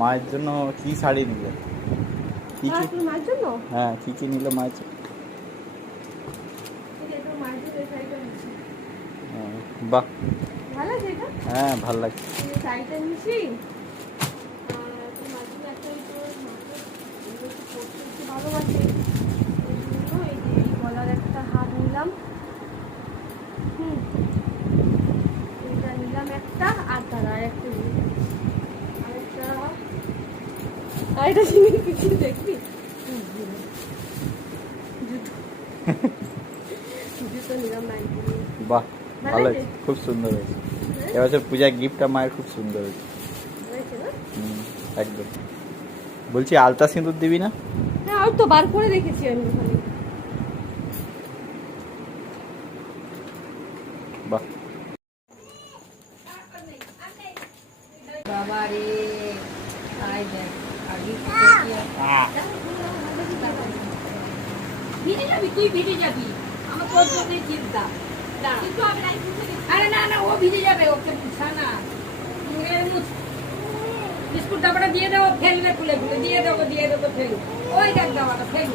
মায়ের জন্য কি শাড়ি নিলে? কি কি মায়ের জন্য? হ্যাঁ, কি কি নিলে মায়ের জন্য? বাহ, ভালো আছে এটা? হ্যাঁ ভালো লাগছে। শাড়িটা নিয়েছি ভালোবাসে এই গলার একটা হার নিলাম। এটা নিলাম একটা, আর তারা একটা আরেকটা জিনিস কিছু দেখবি, জুতো নিলাম নাইটি। বাহ ভালো হয়েছে, খুব সুন্দর হয়েছে। এবছর পূজার গিফটটা মায়ের খুব সুন্দর হয়েছে। একদম। বলছি আলতা সিঁদুর দিবি না? হ্যাঁ, আর তো বার করে রেখেছি আমি ওখানে। বাহ, বাবা রে, আই দেখ আগে ভিজে যাবি, তুই ভিজে যাবি, আমার তোর জন্য চিন্তা। কিন্তু আমি আরে না না, ও ভিজে যাবে, ওকে বুঝা না। বিস্কুট ডাবাটা দিয়ে দেবো, ফেললে খুলে খুলে দিয়ে দেবো ফেল। ওই দেখ ডাবাটা ফেল।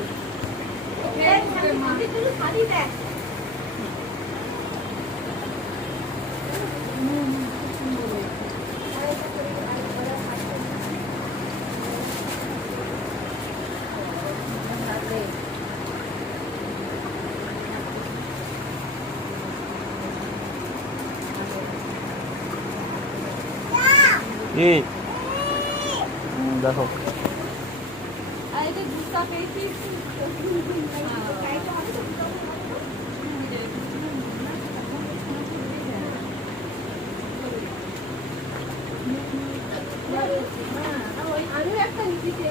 এই দেখো আমি একটা নিচে